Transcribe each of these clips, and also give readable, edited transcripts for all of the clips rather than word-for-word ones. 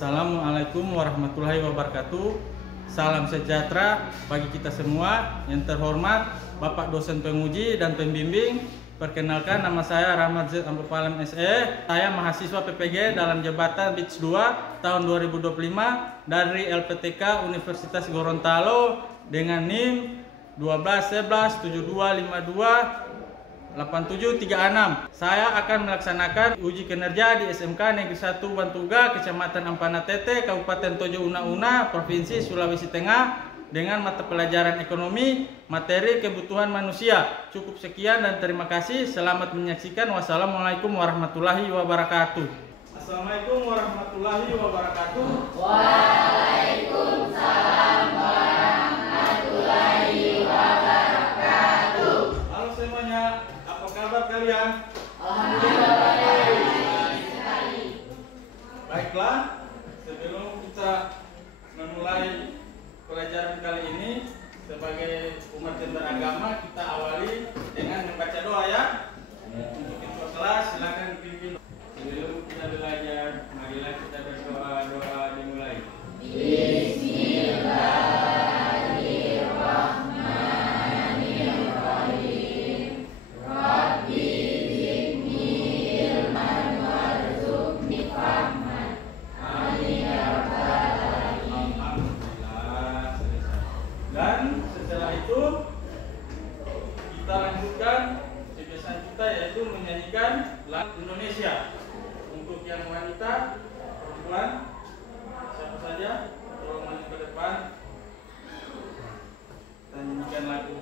Assalamualaikum warahmatullahi wabarakatuh. Salam sejahtera bagi kita semua. Yang terhormat Bapak dosen penguji dan pembimbing, perkenalkan nama saya Rahmat Z. Ampepalem SE. Saya mahasiswa PPG dalam jabatan BITS 2 tahun 2025 dari LPTK Universitas Gorontalo dengan NIM 12117252 8736. Saya akan melaksanakan uji kinerja di SMK Negeri 1 Bantuga, Kecamatan Ampana Tete, Kabupaten Tojo Una, Provinsi Sulawesi Tengah dengan mata pelajaran ekonomi, materi kebutuhan manusia. Cukup sekian dan terima kasih. Selamat menyaksikan. Wassalamualaikum warahmatullahi wabarakatuh. Assalamualaikum warahmatullahi wabarakatuh. Waalaikumsalam warahmatullahi wabarakatuh. Halo semuanya. Apa kabar kalian? Alhamdulillah baik sekali. Baiklah, sebelum kita memulai pelajaran kali ini sebagai umat yang beragama, kita awali dengan membaca doa ya. Untuk ketua kelas silakan dipimpin. Sebelum kita belajar, marilah kita berdoa. Doa dimulai. Dan setelah itu kita lanjutkan kebiasaan kita, yaitu menyanyikan lagu Indonesia. Untuk yang wanita, perempuan, siapa saja tolong maju ke depan dan nyanyikan lagu.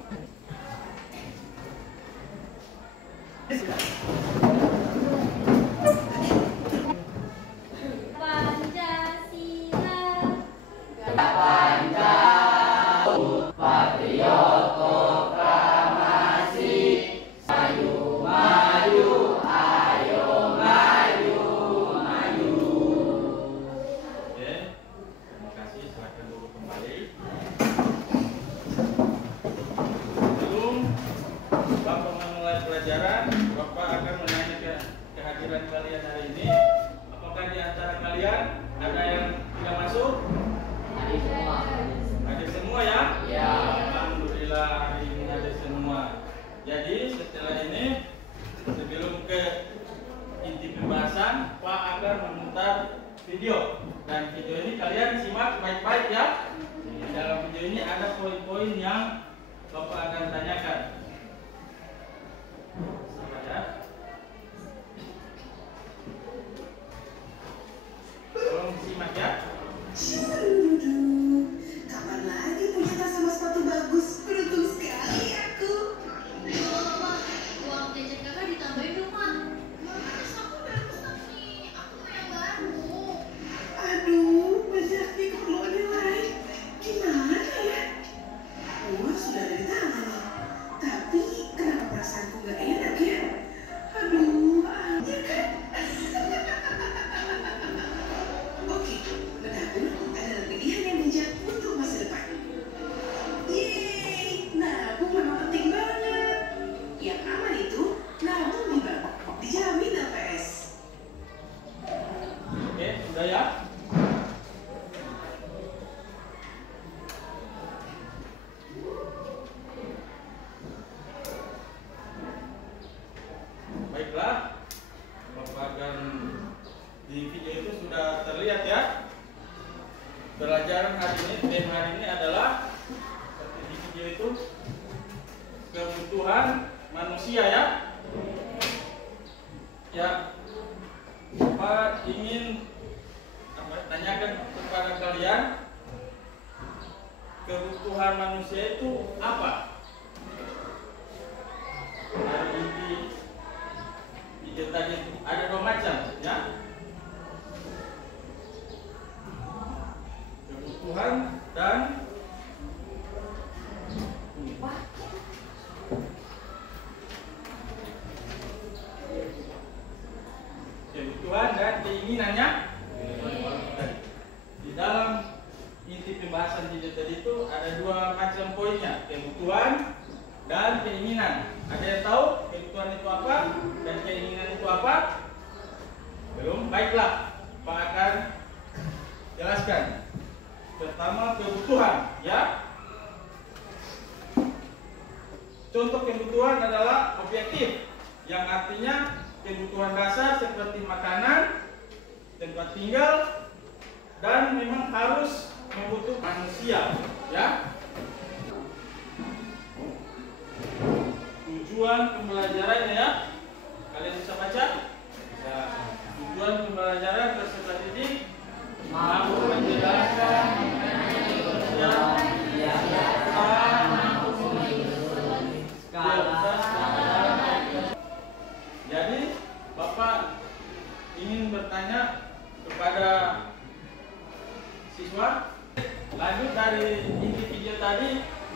Bapak akan menanyakan kehadiran kalian hari ini. Apakah di antara kalian ada yang tidak masuk? Hadir semua. Hadir semua ya? Ya. Alhamdulillah hari ini hadir semua. Jadi setelah ini, sebelum ke inti pembahasan, Pak akan memutar video. Dan video ini kalian simak baik-baik ya. Di dalam video ini ada poin-poin yang Bapak akan tanyakan. Tolong disimak ya. Kapan lagi punya tas sama sepatu bagus? Beruntung sekali aku. Mama, uang jajan kakak ditambahin dong, Ma. Terus aku udah rusak nih. Aku mau yang baru. Aduh, banyak nih keperluannya lain. Gimana ya? Uang sudah ada di tangan nih. Tapi kenapa perasaanku gak enak ya? Aduh, ya kan? Oke, menabung adalah pilihan yang bijak untuk masa depan. Yeay, nabung memang penting banget. Yang aman itu nabung di bank, dijamin LPS. Oke, sudah ya. Baiklah, Bapak akan di video itu sudah terlihat ya. Pelajaran hari ini, tema hari ini adalah seperti di video itu, kebutuhan manusia ya. Ya, Bapak ingin tanyakan kepada kalian, kebutuhan manusia itu apa? Hari ini video tadi ada dua macam ya. Kebutuhan dan kebutuhan dan keinginannya. Di dalam inti pembahasan video tadi itu ada dua macam poinnya, kebutuhan dan keinginan. Ada yang tahu kebutuhan itu apa dan keinginan itu apa? Belum? Baiklah, Pak akan tempat tinggal, dan memang harus membutuhkan manusia, ya. Tujuan pembelajarannya, ya, kalian bisa baca. Ya. Tujuan pembelajaran peserta didik mampu menjelaskan Jadi Bapak ingin bertanya kepada siswa. Lanjut dari inti video tadi,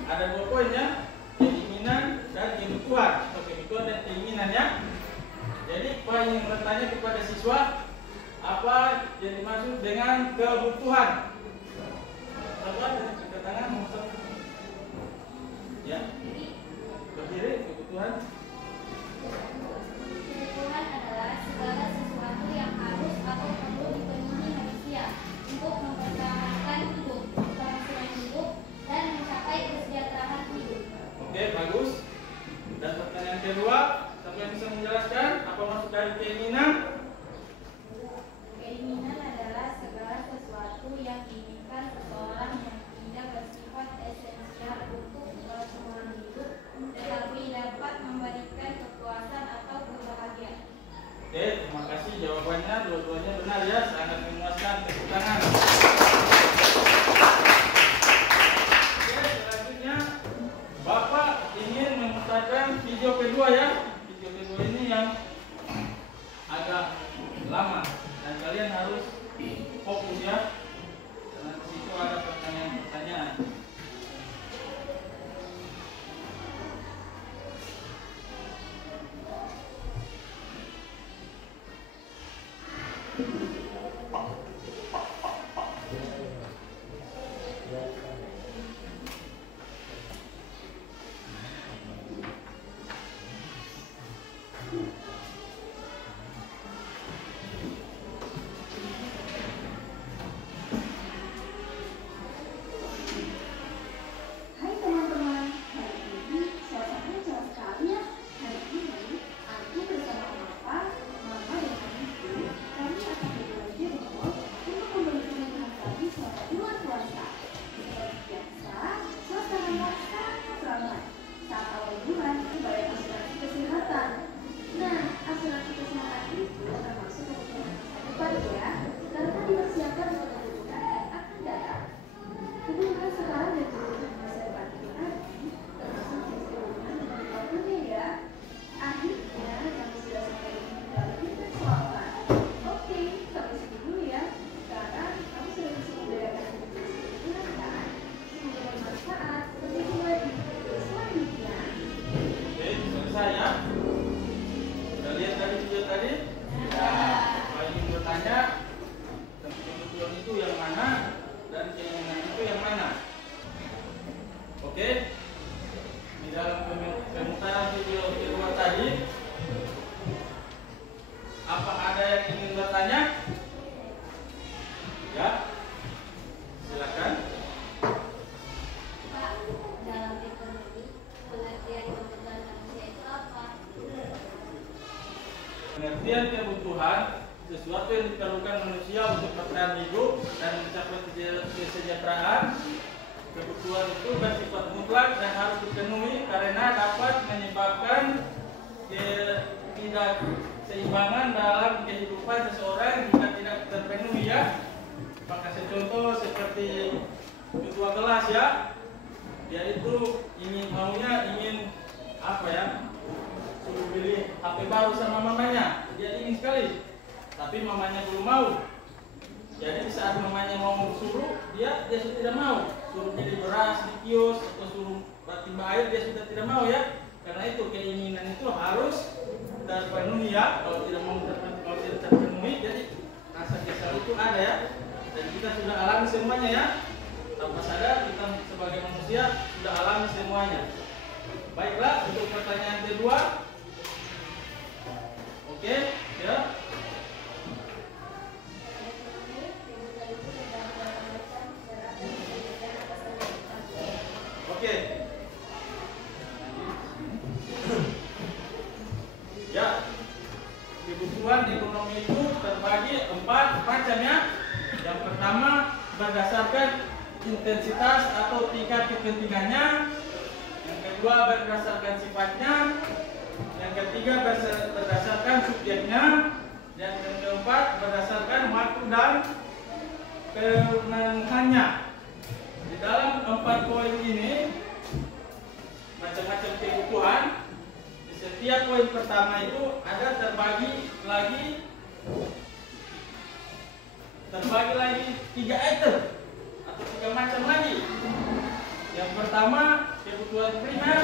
ada 2 poin, ya, keinginan dan kebutuhan, atau kebutuhan dan keinginannya. Jadi Pak ingin bertanya kepada siswa, apa yang dimaksud dengan kebutuhan? Apa angkat tangan, ya, berdiri. Kebutuhan. Kebutuhan adalah segala sesuatu yang harus atau perlu dipenuhi manusia untuk mempertahankan hidup, keberhasilan hidup, dan mencapai kesejahteraan hidup. Oke, bagus. Dan pertanyaan kedua, siapa yang bisa menjelaskan apa maksud dari keinginan? Keinginan adalah segala sesuatu yang diinginkan seseorang yang tidak bersifat esensial untuk keberhasilan hidup, tetapi dapat memberikan kepuasan atau kebahagiaan. Oke, terima kasih jawabannya, dua-duanya benar, ya, sangat memuaskan. Tepuk tangan. Oke, selanjutnya Bapak ingin memutarkan video kedua, ya. Video kedua ini yang agak lama dan kalian harus fokus, ya, karena di situ ada pertanyaan-pertanyaan. Hai teman-teman, hari ini suasananya cerah sekali, ya. Hari ini aku bersama Papa, Mama, dan adikku. Kami akan berbelanja di mall untuk membeli kebutuhan kami selama bulan puasa. Seperti biasa, suasananya sangat ramai. Saat awal bulan, bayar asuransi kesehatan. Nah, asuransi kesehatan itu termasuk kebutuhan masa depan, ya, karena dipersiapkan untuk kebutuhan yang akan datang. Kebutuhan sekarang dan kebutuhan masa depan itu nanti termasuk jenis kebutuhan dengan waktunya, ya. Akhirnya kami sudah sampai di dalam kita selamat. Oke, sampai sini dulu, ya. Sekarang kamu sudah bisa membedakan kebutuhan kan? Semoga bermanfaat. Sampai jumpa di video selanjutnya. Oke, selesai, ya. Udah lihat tadi video tadi? Ya. Kalau ingin bertanya, kebutuhan itu yang mana dan keinginan itu yang mana? Oke. Di dalam pemutaran video kedua tadi, apa ada yang ingin bertanya? Ya. Silakan. Pak, dalam ekonomi, pengertian kebutuhan manusia itu apa? Pengertian kebutuhan sesuatu yang diperlukan manusia untuk bertahan hidup dan mencapai kesejahteraan. Kebutuhan itu bersifat mutlak dan harus dipenuhi karena dapat menyebabkan ketidakseimbangan dalam kehidupan seseorang jika tidak terpenuhi, ya. Kasih contoh seperti ketua kelas, ya, yaitu ingin apa, ya, suruh beli HP baru sama mamanya. Dia ingin sekali, tapi mamanya belum mau. Jadi saat mamanya mau suruh, dia sudah tidak mau. Suruh beli beras di kios atau suruh timba air, dia sudah tidak mau, ya. Karena itu keinginan itu harus terpenuhi, ya. Kalau tidak terpenuhi, jadi rasa kesal itu ada, ya. Dan kita sudah alami semuanya, ya. Tanpa sadar kita sebagai manusia sudah alami semuanya. Baiklah, untuk pertanyaan kedua. Oke, ya. Oke. Ya. Kebutuhan ekonomi itu terbagi 4 bermacam ya. Yang pertama berdasarkan intensitas atau tingkat kepentingannya. Yang kedua berdasarkan sifatnya. Yang ketiga berdasarkan subjeknya. Dan yang keempat berdasarkan waktu dan kewenangannya. Di dalam 4 poin ini macam-macam kebutuhan. Di setiap poin pertama itu ada terbagi lagi 3 item atau 3 macam lagi. Yang pertama kebutuhan primer,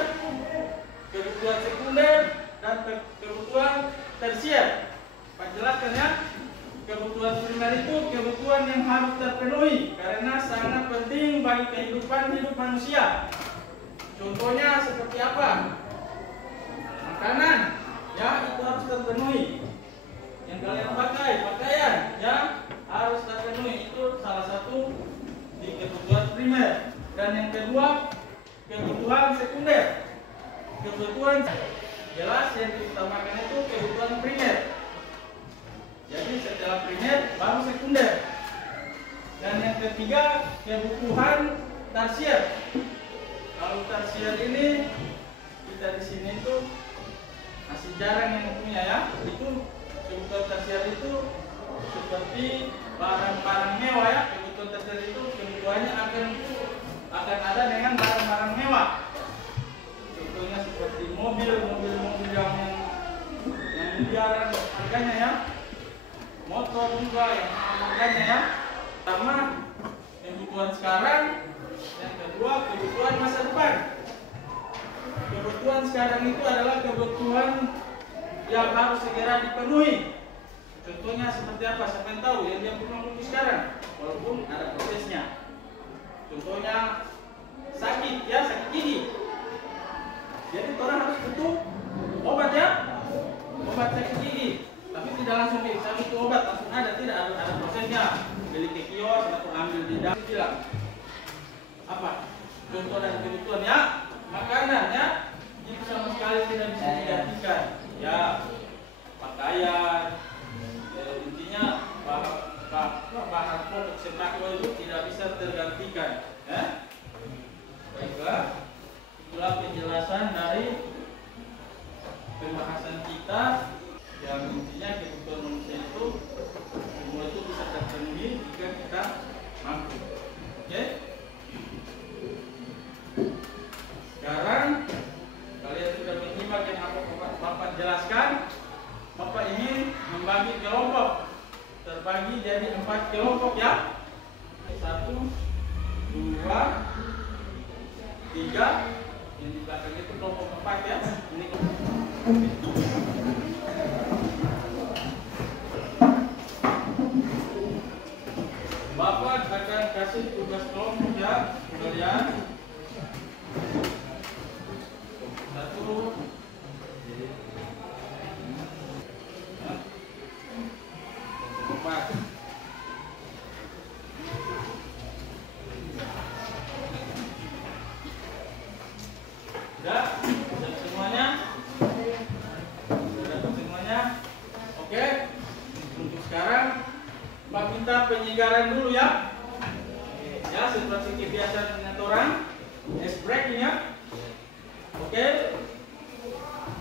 kebutuhan sekunder, dan kebutuhan tersier. Pak jelaskan ya. Kebutuhan primer itu kebutuhan yang harus terpenuhi karena sangat penting bagi kehidupan hidup manusia. Contohnya seperti apa? Makanan, ya itu harus terpenuhi. Yang kalian pakai, pakaian, ya harus terpenuhi. Itu salah satu di kebutuhan primer. Dan yang kedua, kebutuhan sekunder. Kebutuhan jelas yang diutamakan itu kebutuhan primer. Jadi setelah primer baru sekunder. Dan yang ketiga kebutuhan tersier. Kalau tersier ini kita di sini itu masih jarang yang punya ya. Itu kebutuhan tersier itu seperti barang-barang mewah ya. Kebutuhan tersier itu kebutuhannya akan ada dengan barang-barang mewah. Contohnya seperti mobil yang miliaran harganya ya. Motor juga yang harganya ya. Pertama kebutuhan sekarang, yang kedua kebutuhan masa depan. Kebutuhan sekarang itu adalah kebutuhan yang harus segera dipenuhi. Contohnya seperti apa? Siapa yang tahu yang dia perlu sekarang, walaupun ada prosesnya. Contohnya sakit ya, sakit gigi. Jadi orang harus butuh obat ya, obat sakit gigi. Tapi tidak langsung bisa itu obat langsung ada, tidak ada prosesnya. Beli ke kios atau ambil di dalam bilang apa? Contoh dan kebutuhan ya, makanan ya, itu sama sekali tidak bisa digantikan. Ya, pakaian, intinya bahan pokok sembako itu tidak bisa tergantikan. Baiklah, itulah penjelasan dari pembahasan kita. Yang intinya kebutuhan manusia itu semua itu bisa terpenuhi jika kita mampu. Oke? Sekarang kalian sudah menyimak yang Bapak jelaskan. Bapak ingin membagi kelompok, terbagi jadi 4 kelompok ya. 1, 2, 3. Yang di belakang itu kelompok 4 ya. Ini Bapak akan kasih tugas kelompok ya kalian. 1, 4. Sudah? Sudah semuanya? Sudah semuanya? Oke. Untuk sekarang Pak minta penyegaran dulu ya. Ya, seperti kebiasaan dengan orang. Ice breaking ya. Oke.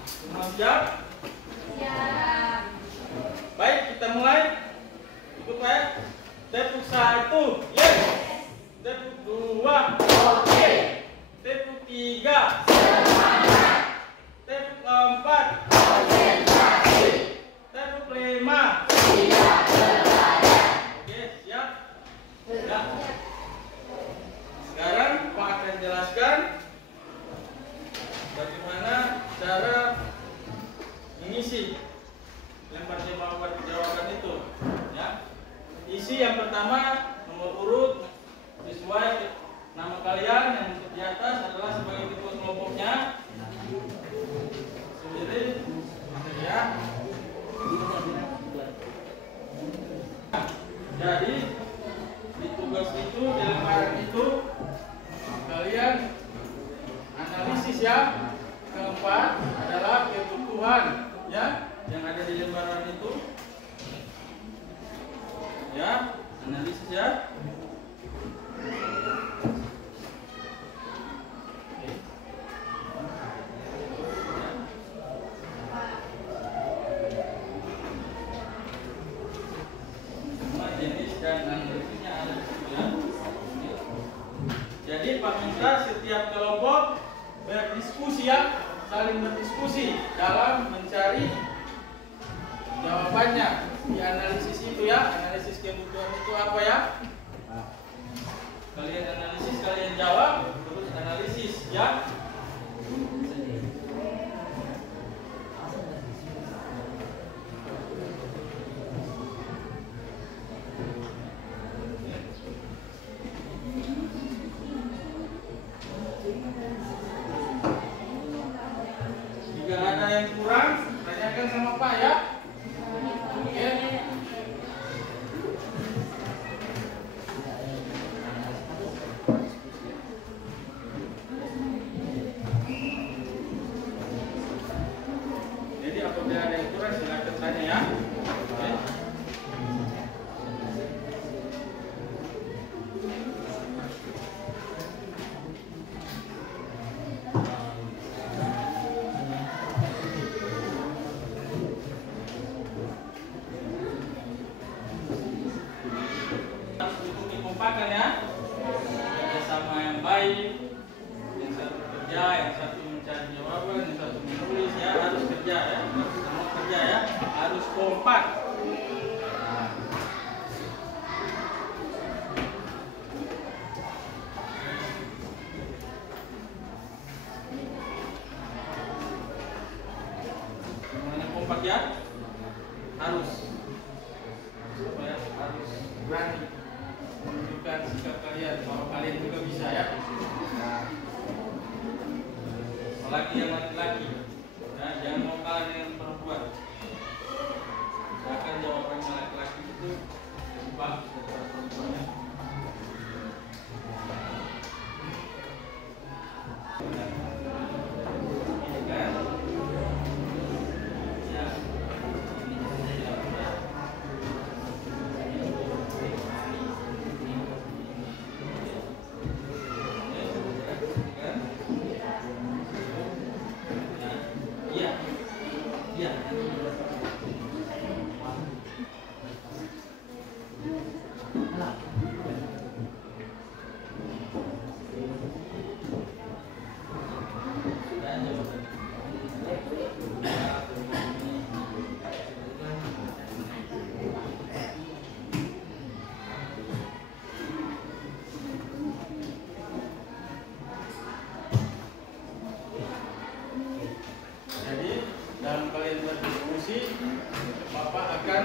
Semua siap? Siap. Baik, kita mulai. Ikut Pak. Tepuk 1. Yes. Tepuk 2. Oke. Tepuk 3. Semangat. Tepuk 4. Konsentrasi. Tepuk 5. Tidak berbahaya. Oke, siap? Ya. Sekarang Pak akan jelaskan bagaimana cara mengisi lempar jawaban itu. Ya. Isi yang pertama nomor urut sesuai nama kalian, yang di atas adalah sebagai ketua kelompoknya sendiri ya. Jadi di tugas itu, di lembaran itu kalian analisis ya. Keempat adalah kebutuhan ya yang ada di lembaran itu Ya, analisis ya. Semua jenis dan analisisnya ada di situ ya. Jadi Pak Mitra setiap kelompok berdiskusi ya, saling berdiskusi dalam mencari jawabannya di analisis itu ya. Analisis kebutuhan itu apa ya? Kalian analisis, kalian jawab, terus analisis ya. Jika ada yang kurang, tanyakan sama Pak ya. Oke. Jadi apabila ada yang kurang silakan tanya ya. Oke. Harus duduk dikompakan ya. Kerjasama yang baik. Yang satu kerja, yang satu mencari jawaban, yang satu menulis ya. Harus kerja ya. Semua kerja ya. Harus kompak. Semuanya kompak ya. Harus. Supaya harus berani menunjukkan sikap kalian bahwa kalian juga bisa ya. Apalagi yang laki-laki ya, jangan mau kalah dengan perempuan. Akan jawabannya laki-laki itu lebih bagus daripada perempuan ya. Ini kan ya. Iya. Iya. Jadi dalam kalian berdiskusi, Bapak akan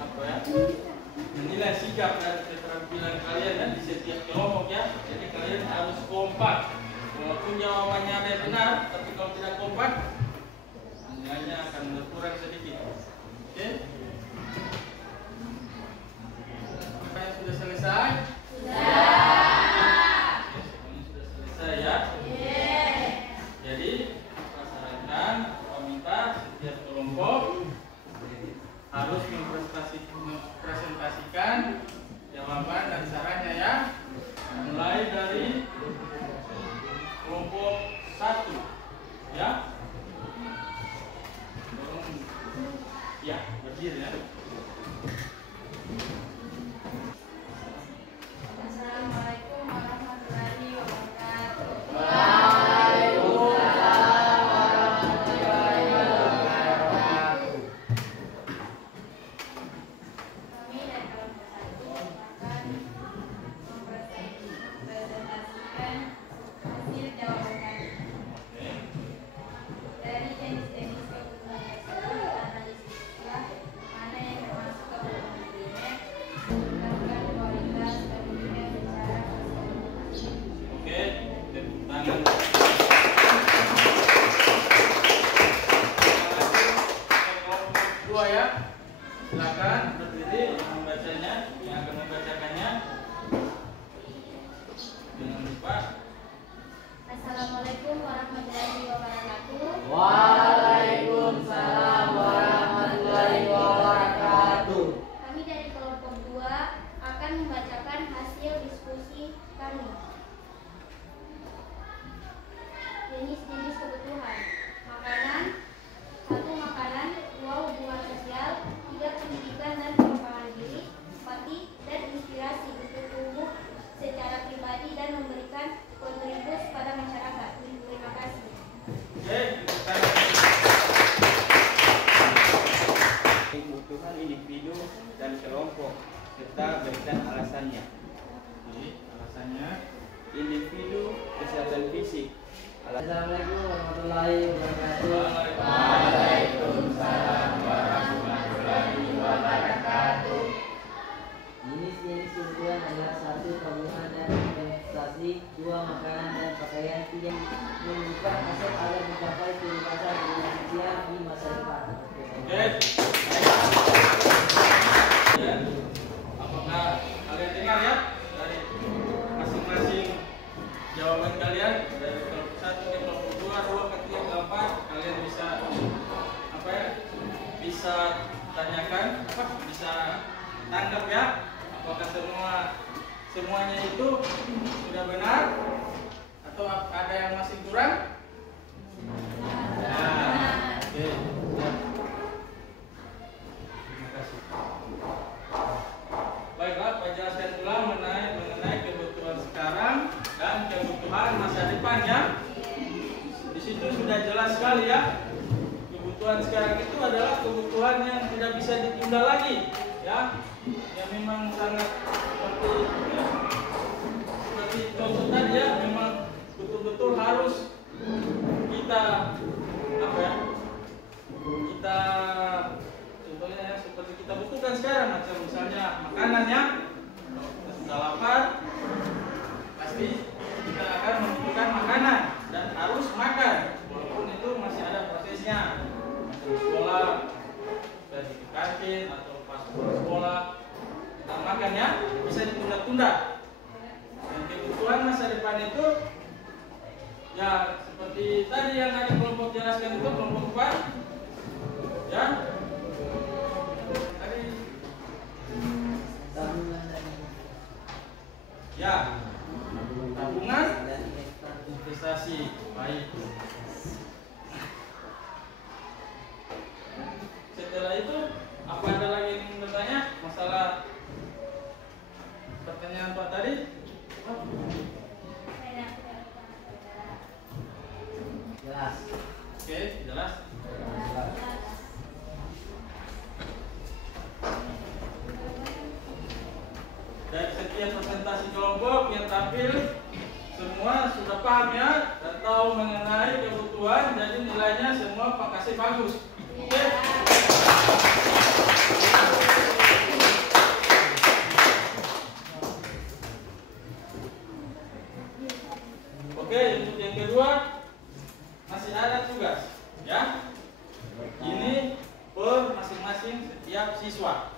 apa ya? Menilai sikap dan keterampilan kalian dan di setiap kelompok ya. Jadi kalian harus kompak. Walaupun jawabannya ada yang benar, tapi kalau tidak kompak, nilainya akan berkurang sedikit. Oke? Apa yang sudah selesai? Oke, semuanya sudah selesai ya. Jadi saya sarankan, saya minta setiap kelompok harus mempresentasikan jawaban dan sarannya ya. Mulai dari kelompok 1 ya. Ya, berdiri ya. Assalamualaikum warahmatullahi wabarakatuh. Kami dari kelompok 1 akan serta berikan alasannya. Jadi, alasannya Individu kesehatan fisik. Assalamualaikum warahmatullahi wabarakatuh. Waalaikumsalam warahmatullahi wabarakatuh. Jenis-jenis kebutuhan adalah 1. Tabungan dan investasi, 2. Makanan dan pakaian, 3. Menumbuhkan aset agar mencapai kebebasan finansial di masa depan. Oke. Ya. Apakah kalian dengar ya dari masing-masing jawaban kalian dari kelompok 1 ke kelompok 2, 2 ke 3 ke 4, kalian bisa apa ya? Bisa tanyakan, bisa tangkap ya. Apakah semuanya itu sudah benar atau ada yang masih kurang? Ya. Oke. Ya. Terima kasih. Baiklah, Pak jelaskan ulang mengenai kebutuhan sekarang dan kebutuhan masa depan ya. Di situ sudah jelas sekali ya. Kebutuhan sekarang itu adalah kebutuhan yang tidak bisa ditunda lagi ya. Yang memang sangat seperti contoh tadi ya, memang betul-betul harus kita apa ya? Kita contohnya ya, seperti kita butuhkan sekarang, macam misalnya makanannya. Kalau kita sudah lapar, pasti kita akan membutuhkan makanan dan harus makan, walaupun itu masih ada prosesnya. Macam sekolah, dari kantin atau pas pulang sekolah, kita makan ya, bisa ditunda-tunda. Dan kebutuhan masa depan itu ya seperti tadi yang ada kelompok jelaskan itu kelompok 4 ya. Tadi Tabungan dan ya tabungan investasi. Baik. Setelah itu apa ada lagi yang ingin bertanya masalah pertanyaan Pak tadi? jelas. Oke, jelas. Dari setiap presentasi kelompok yang tampil semua sudah paham ya dan tahu mengenai kebutuhan, jadi nilainya semua Pak kasih bagus. Oke. Oke, untuk yang kedua masih ada tugas ya. Ini per masing-masing setiap siswa.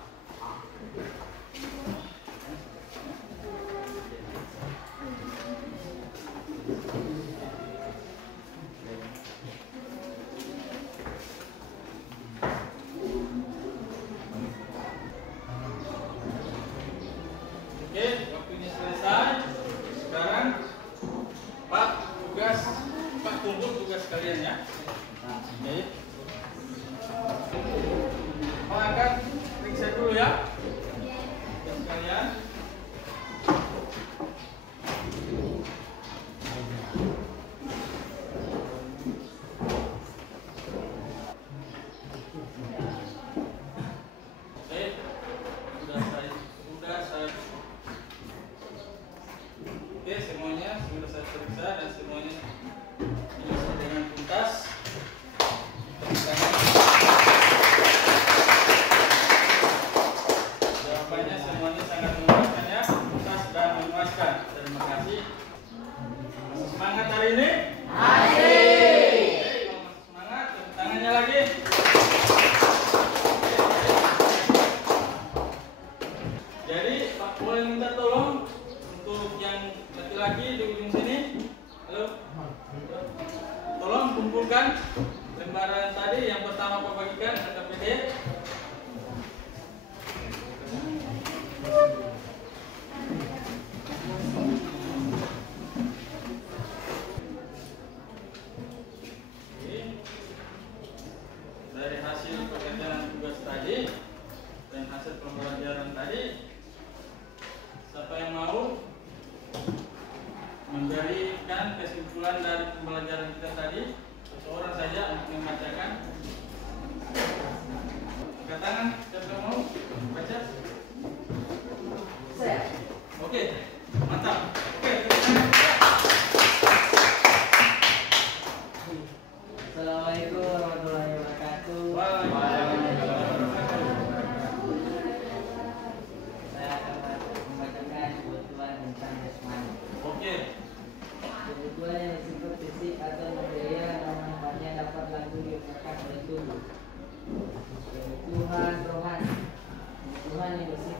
Oke, waktunya selesai. Sekarang Pak kumpul tugas kalian ya. Oke. Pak akan periksa dulu ya tugas kalian. Oke, sudah saya Oke, semuanya sudah saya periksa dan semuanya diisi dengan tuntas. Jawabannya semuanya sangat memuaskan ya, tuntas dan memuaskan. Terima kasih. Masih semangat hari ini? Masih. Oke, kalau masih semangat, tepuk tangannya lagi. Jadi Pak boleh minta tolong untuk yang laki-laki di ujung sini. Halo. Tolong kumpulkan lembaran tadi yang pertama Pak bagikan KPD. Dari hasil pekerjaan tugas tadi dan hasil pembelajaran tadi, siapa yang mau memberikan kesimpulan dari pembelajaran kita tadi? Seseorang saja untuk membacakan.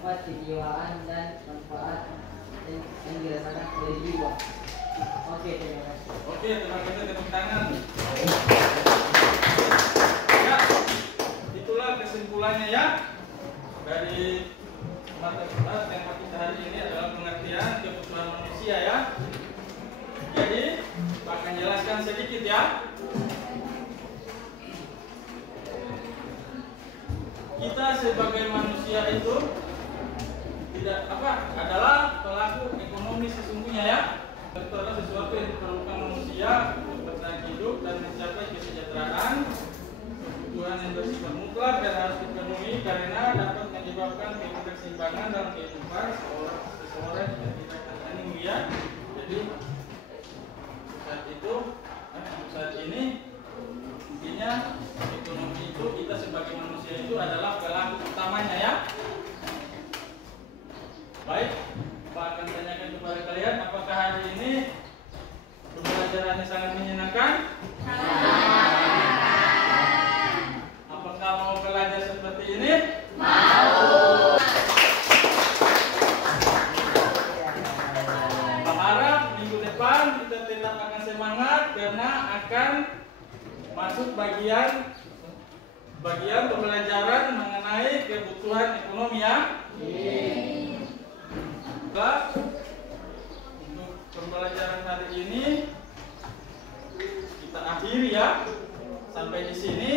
terdapat kejiwaan dan manfaat yang dirasakan oleh jiwa. Oke, terima kasih. Oke, terima kasih, tepuk tangan. Ya, itulah kesimpulannya ya dari mata kita. Tema kita hari ini adalah pengertian kebutuhan manusia ya. Jadi, akan jelaskan sedikit ya. Kita sebagai manusia itu adalah pelaku ekonomi sesungguhnya ya. Itu adalah sesuatu yang diperlukan manusia untuk bertahan hidup dan mencapai kesejahteraan. Kebutuhan yang bersifat mutlak dan harus dipenuhi karena dapat menyebabkan keberkesimbangan dalam kehidupan seseorang yang tidak tertandingi ya. Jadi saat ini intinya ekonomi itu kita sebagai manusia itu adalah pelaku utamanya ya. Baik, Pak akan tanyakan kepada kalian, apakah hari ini pembelajarannya sangat menyenangkan? Apakah mau belajar seperti ini? Mau. Pak harap minggu depan kita tetap akan semangat karena akan masuk bagian pembelajaran mengenai kebutuhan ekonomi ya. Untuk pembelajaran hari ini kita akhiri ya. Sampai di sini.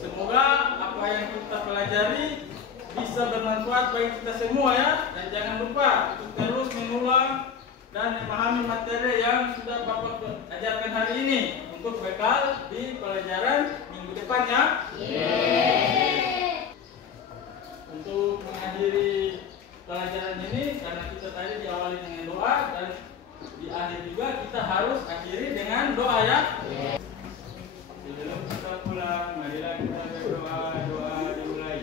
Semoga apa yang kita pelajari bisa bermanfaat bagi kita semua ya. Dan jangan lupa untuk terus mengulang dan memahami materi yang sudah Bapak ajarkan hari ini untuk bekal di pelajaran minggu depan ya. Untuk mengakhiri pelajaran ini, karena kita tadi diawali dengan doa dan di akhir juga kita harus akhiri dengan doa ya. Sebelum kita pulang, marilah kita berdoa. Doa dimulai.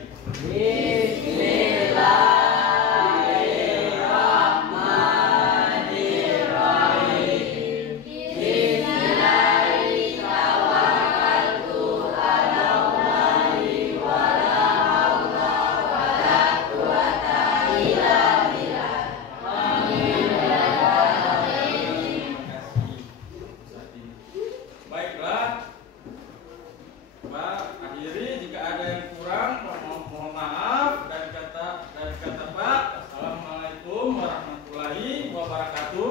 Mohon maaf dari kata Pak. Assalamualaikum warahmatullahi wabarakatuh.